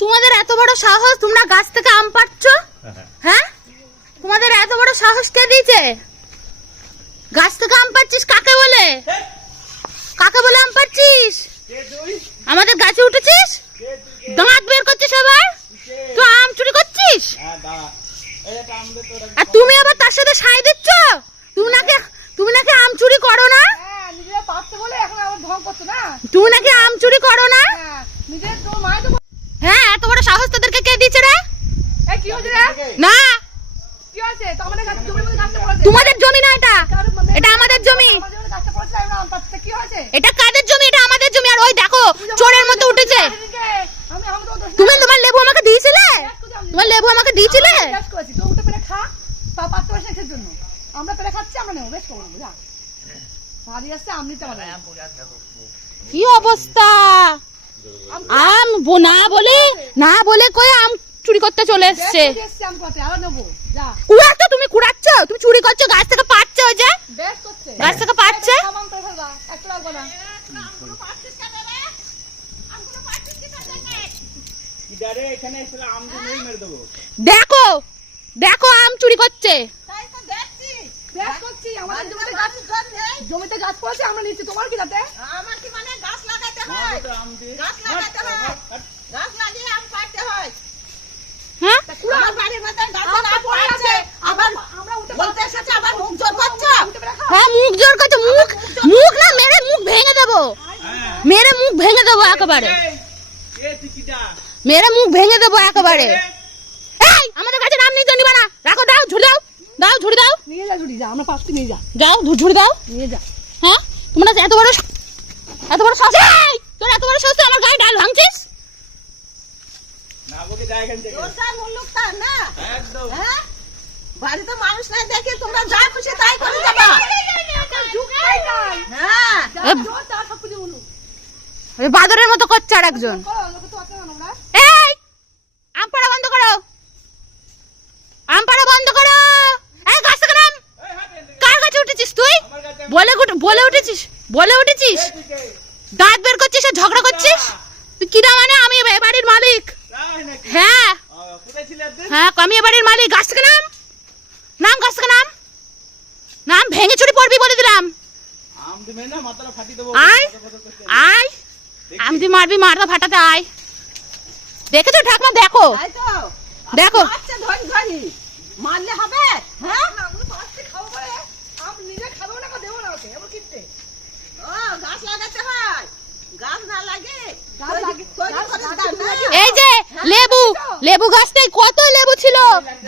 তোমাদের এত বড় সাহস তোমরা গাছ থেকে আম পাচ্ছ তোমাদের এত বড় সাহস কে দিয়েছে? গাছ থেকে আম পাচ্ছিস কাকে বলে? কাকে বলে আম পাচ্ছিস? আমাদের গাছে উঠেছিস? দাঁত বের করছিস আবার? তুই আম চুরি করছিস? আর তুমি আবার তার সাথে সাই দিচ্ছ? তুমি নাকি তুমি নাকি আম চুরি করো না? হ্যাঁ তুমি নাকি আম চুরি করো না? হ্যাঁ তো হ্যাঁ এত বড় সাহস তোদেরকে কে হচ্ছে রে? না কি হচ্ছে তো আমাদের গাছ জমির মধ্যে গাছটা পড়েছে তোমাদের জমি না এটা? এটা আমাদের জমি। এটা কাদের জমি? এটা আমাদের জমি। আর ওই দেখো চোরের মতো উঠেছে। তুমি তোমার লেবু আমাকে দিয়েছিলে? তোমার লেবু আমাকে দিয়েছিলে? আমরা পেরে খাচ্ছি আমরা নেব। বেশ করব ভারী আসছে আম কি অবস্থা? আম না বলে না বলে কই আম চুরি করতে চলে এসছে। তুমি কুড়াচ্ছ? তুমি চুরি করছ গাছ থেকে পাচ্ছে ওই যে? গাছ থেকে পাচ্ছে দেখো দেখো আম চুরি করছে। বেশ করছি আমাদের জমিতে গাছ পড়েছে আমরা নিচ্ছি। তোমার কি যাতে আমার কি মানে গাছ লাগাতে হয়? গাছ লাগাতে হয় গাছ লাগিয়ে আম পাড়তে হয় হ্যাঁ আমার বাড়ির মধ্যে গাছ আম তো আম পড়ে পাড়ছে আছে আবার আমরা উঠে বলতে এসেছে আবার মুখ জোর করছ উঠে পেরে খাও হ্যাঁ মুখ জোর করছে মুখ মুখ না মেরে মুখ ভেঙে দেবো হ্যাঁ মেরে মুখ ভেঙে দেবো একেবারে মেরে মুখ ভেঙে দেবো একেবারে এই আমাদের কাছে নাম নিতে নিবা না রাখো দাও ঝুড়ি দাও দাও ঝুড়ি দাও নিয়ে যা ঝুড়ি যা আমরা পাচ্ছি নিয়ে যা যাও ঝুড়ি দাও নিয়ে যা হ্যাঁ তোমরা এত বড় এত বড় সাহস তোর এত বড় সাহস আমার গায়ে ডাল ভাঙছিস হ্যাঁ বাড়িতে মানুষ নাই দেখে তোমরা যা খুশি তাই করে যাবা হ্যাঁ এ, জোর তার সব কিছু বলুন ওই বাদরের মতো করছে আর একজন। এই! আম পাড়া বন্ধ করো। আম পাড়া বন্ধ করো। এই গাছ থেকে নাম। কার কাছে উঠেছিস তুই? বলে উঠে- বলে উঠেছিস? বলে উঠেছিস? দাঁত বের করছিস আর ঝগড়া করছিস? তুই কিরা মানে? আমি বাড়ির মালিক। হ্যাঁ? হ্যাঁ আমি বাড়ির মালিক। গাছ থেকে নাম? নাম গাছ থেকে নাম? নাম ভেঙে চুরি পড়বি বলে দিলাম। আয়। আয়। আমি তুই মারবি মারদা ফাটাতে আয়। দেখেছ ঠাকমা? দেখো। দেখো। আচ্ছা মারলে হবে? হ্যাঁ? নিজে খাব না দেবো না ওকে কিনতে। গাছ লাগাতে হয়। এই যে লেবু। লেবু গাছটাই কত লেবু ছিল?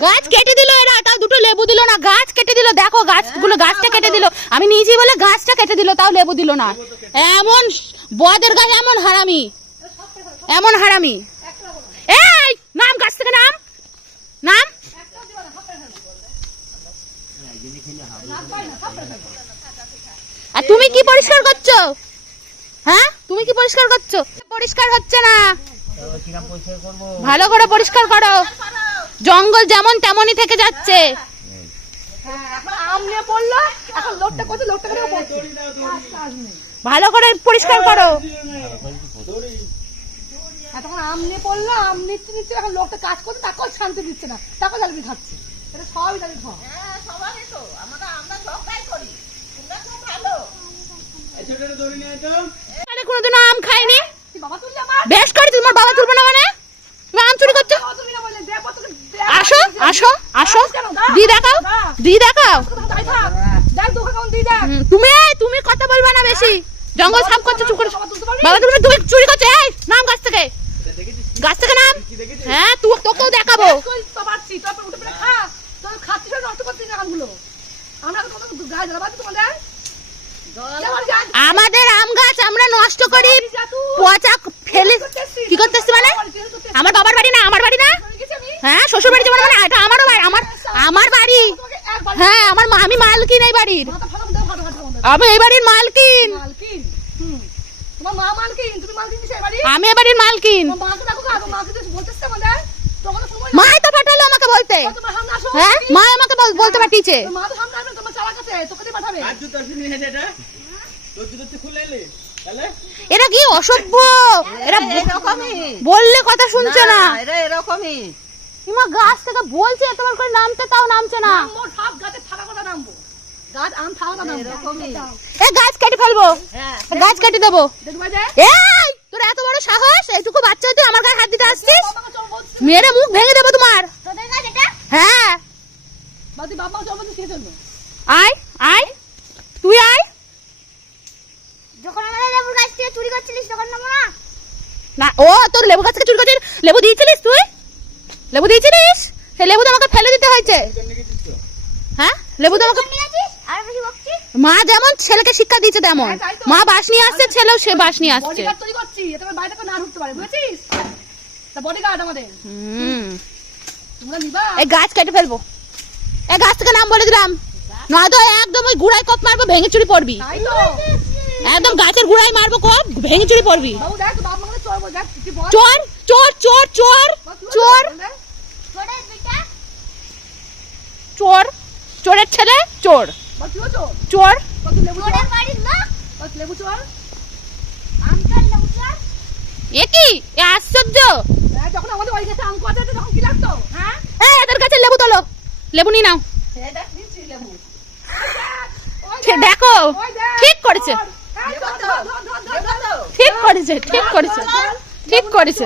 গাছ কেটে দিল এরা তাও দুটো লেবু দিল না। গাছ কেটে দিল দেখো গাছগুলো গাছটা কেটে দিল। আমি নিয়েছি বলে গাছটা কেটে দিল তাও লেবু দিল না। এমন বদের গাছ এমন হারামি। এমন হারামি। এই, নাম গাছ থেকে নাম। নাম? আর তুমি কি পরিষ্কার করছ? হ্যাঁ? তুমি কি পরিষ্কার করছ? পরিষ্কার হচ্ছে না। ভালো করে পরিষ্কার করো। জঙ্গল যেমন তেমনই থেকে যাচ্ছে। হ্যাঁ আম নিয়ে পড়ল, এখন করছে করে ভালো করে পরিষ্কার করো। দড়ি। আর তখন আম নিয়ে পড়ল আম নিচ্ছে নিচ্ছে এখন লোকটা কাজ করছে তাকেও শান্তি দিচ্ছে না। তাকেও জ্বালাবি খাচ্ছে। এটা সবই খাওয়া। হ্যাঁ সবারই তো আমরা আমরা ঝগড়াই করি। তোমরা খুব ভালো। এই ছোট ছোট দড়ি নিয়ে তো। মানে কোনোদিনও আম খাইনি বেশ করে তোমার বাবা তুলবে না মানে? তুমি আম চুরি করছ? আসো আসো আসো। দি দেখাও দি দেখাও। তুমি তুমি কথা বলবে না বেশি। জঙ্গল সাফ করছ চুপ করে বাবা তুমি তুমি চুরি করছ? এই নাম গাছ থেকে? গাছ থেকে নাম? হ্যাঁ তুই তোকেও দেখাবো। আমাদের আম গাছ আমরা নষ্ট করি। পচা ফেলে কি করতে মানে? আমার বাবার বাড়ি না আমার বাড়ি না? হ্যাঁ শ্বশুর বাড়ি যাব মানে এটা আমারও বাড়ি আমার আমার বাড়ি। হ্যাঁ আমার আমি মালকিন এই বাড়ির মাথা ফাটা দাও ফাটা ফাটা ফাটা আমি এই বাড়ির মালকিন। মালকিন? তোমার মা মালকিন? তুমি মালকিন কিসের বাড়ি? আমি এ বাড়ির মালকিন। তোমার মাকে দেখো গা মাকে তো বলতেছে আমাদের। তখন তো সময় মাই তো পাঠালো আমাকে বলতে। তোমার আসো। হ্যাঁ? মা আমাকে বল- বলতে পাঠিয়েছে। মা তো সামনে আসবে তোমার চালা কাছে তোকে দিয়ে পাঠাবে। আর জুতো এটা তোর জুতো তুই খুলে এলি এরা কি অসভ্য? এরা এরকমই। বললে কথা শুনছে না। এরা এরকমই। ইমা গাছ থেকে বলছে এতবার করে নামতে তাও নামছে না। নামবো সব গাছে থাকা কথা নামবো। গাছ কেটে ফেলব। হ্যাঁ গাছ কেটে দেবো। দেখবে যে এই তোর এত বড় সাহস? এইটুকু বাচ্চা তুই আমার গায়ে হাত দিতে আসছিস? বাবাকে চল বলছিস মেরে মুখ ভেঙে দেবো তোমার। হ্যাঁ। আয় আয়। তুই আয়। যখন আমাদের লেবুর গাছ থেকে চুরি করছিলিস তখন না না ও তোর লেবু গাছ থেকে চুরি করছিস? লেবু দিয়েছিলিস তুই? লেবু দিয়েছিলিস সেই লেবু তো আমাকে ফেলে দিতে হয়েছে কেমনি গেছিস তো হ্যাঁ লেবু তো আমাকে নিয়ে আছিস আর বেশি বকছিস মা যেমন ছেলেকে শিক্ষা দিয়েছে তেমন। হ্যাঁ। মা বাস নিয়ে আসছে ছেলেও সে বাস নিয়ে আসছে। এই গাছ কেটে ফেলব। এই গাছ থেকে নাম বলে দিলাম। নয়তো একদম ওই গুড়ায় কপ মারবো ভেঙে চুরি পড়বি। একদম গাছের গুড়ায় মারবো কপ ভেঙে চুরি পড়বি। চোর চোর চোর চোর চোর চোর চোরের ছেলে চোর। চোর। এ কি? এ আশ্চর্য। হ্যাঁ, যখন আমাদের বাড়ি কাছে আম কথা তখন কি লাগতো? হ্যাঁ? এদের কাছে লেবু তোলো। লেবু নিয়ে নাও। দেখ, ঠিক করেছে। হ্যাঁ। ঠিক করেছে ঠিক করেছে। ঠিক করেছে।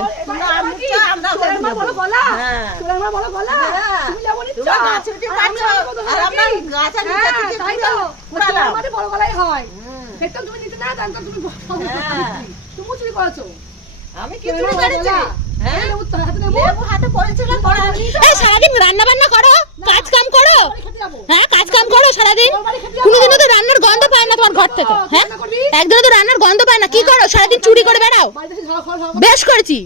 তোমরা হ্যাঁ। হ্যাঁ। তুমি লেবু নিচ্ছ তোমরা গাছে উঠে পাচ্ছ, আর আমরা নাকি? নিচে থেকে তাই তো। পুরালাম। চোরের বড় গলাই সেটা তুমি নিতে না জানতো তুমি। তুমি চুরি করেছ। আমি কি চুরি করেছি গলা। হ্যাঁ? সারাদিন রান্না বান্না করো কাজ কাম করো। বাড়ি খেতে যাব। হ্যাঁ কাজ কাম করো সারাদিন। কোনোদিনও তো রান্নার গন্ধ পায় না তোমার ঘর থেকে। হ্যাঁ? একদিনও তো রান্নার গন্ধ পায় না। কি করো? সারাদিন চুরি করে বেড়াও। বেশ করেছি।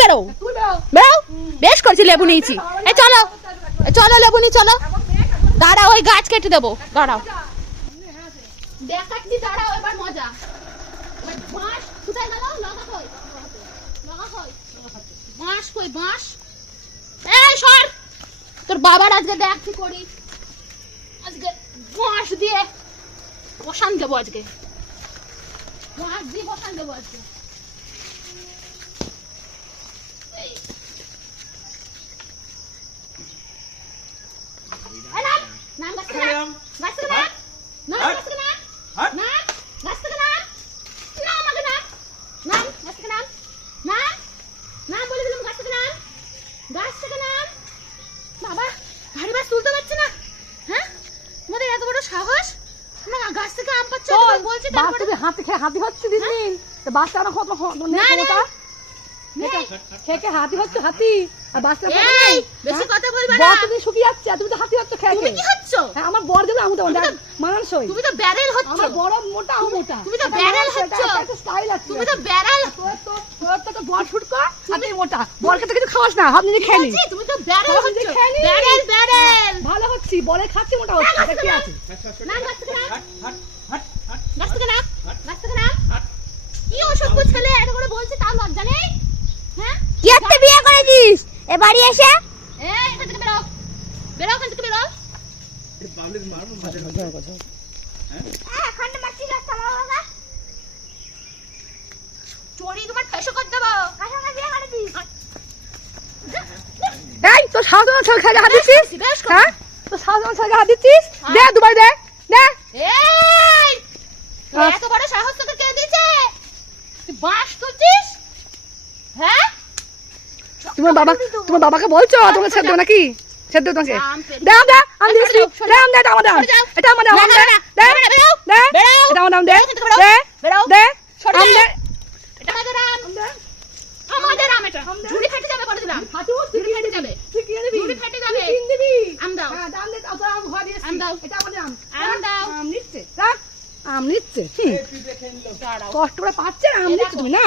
বেরো। তুমি বেরো। বেশ করেছি লেবু নিয়েছি। এই চলো। চলো লেবু নিয়ে চলো। দাঁড়াও, ওই গাছ কেটে দেবো। দাঁড়াও। দেখাচ্ছি বাঁশ কই বাঁশ? কই সর! তোর বাবার আজকে দেখ কি করি। আজকে বাঁশ দিয়ে বসান দেবো আজকে। বাঁশ দিয়ে বসান দেবো আজকে এই। এই নাম, নাম গাছ থেকে নাম। গাছ থেকে নাম। নাম হাট। গাছ থেকে নাম। হাট। নাম, গাছ থেকে নাম। নাম আগে নাম। নাম, গাছ থেকে নাম। নাম, নাম বলে দিলাম, গাছ থেকে নাম। গাছ থেকে নাম। বাবা, বাস তুলতে পারছে না। হ্যাঁ? তোমাদের এত বড় সাহস? না, গাছ থেকে আম পাচ্ছ, চল বলছি তারপরে- হাতে খেয়ে হাতি হচ্ছে দিন দিন বাসটা আমার কত না, না। খেয়ে হাতি হচ্ছে হাতি আর বাসটা এই, বেশি কথা বলবে না। তুমি শুকিয়ে যাচ্ছে তুমি তো হাতি হচ্ছে খেয়ে তুমি কি হচ্ছ? হ্যাঁ আমার বর যেন আমি তোমার মানানসই তুমি তো ব্যারেল হচ্ছ। আমার বড় মোটা আমি মোটা তুমি তো ব্যারেল হচ্ছ। একটা স্টাইল আছে তুমি তো ব্যারেল তোর তো তোর তো তো আর তুই মোটা বরকে তো কিছু খাওয়াস না হাত নিজে খেয়ে নি তুমি তো ব্যারেল হচ্ছ। নি। Barrel, barrel. ভালো হচ্ছি বলে খাচ্ছি মোটা হচ্ছে এটা কি আছে নাম গাছ হাট হাট হাট হাট। গাছ থেকে নাম। কি অসভ্য ছেলে এত করে বলছে তার লজ্জা নেই হ্যাঁ? কি একটা বিয়ে করেছিস? এ বাড়ি এসে? এই এখান থেকে বেরো। বেরো ওখান থেকে বেরো। বাবলির মারবো মাঝে এখন মারছিস রাস্তা আমার বাবা চড়ি তোমার ফেসো করে দেবো। কার সঙ্গে বিয়ে করেছিস? এই তো সাধারণ ছেলে খেয়ে হাত দিচ্ছিস? হ্যাঁ? তো সাধারণ ছেলে হাত দিচ্ছিস? দে দুবার দে দে। এই! এত বড় সাহস তোকে কে দিয়েছে? তুই বাঁশ তুলছিস হ্যাঁ? তোমার বাবা তোমার বাবাকে বলছো? তোমাকে ছেড়ে দেবো নাকি? ছেড়ে দেবো তোমাকে? আম পেড়ে- দাম দে আমি দিচ্ছি যাও, সরে দাম দে এটা আমার দাম এটা আমার দাম না, আম দে দে। এটা আমার দাম দে। দে দে সরে দে। এটা আমাদের আম। আমাদের আম এটা। ঝুড়ি ফেটে যাবে বলে দিলাম ঝুড়ি ফেটে যাবে। তুই কিনে দিবি ঝুড়ি ফেটে যাবে। তুই দিবি। আম দাও। হ্যাঁ দাম দে তো আম ঘর আম দাও। এটা আমাদের আম। আম দাও। আম নিচ্ছে। রাখ আম কষ্ট করে পাচ্ছে আম নিচ্ছে তুমি না?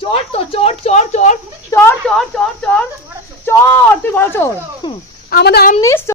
চোর তো চোর চোর চোর চোর চোর চোর চোর চোর তুই বড় চোর। আমাদের আম নিস?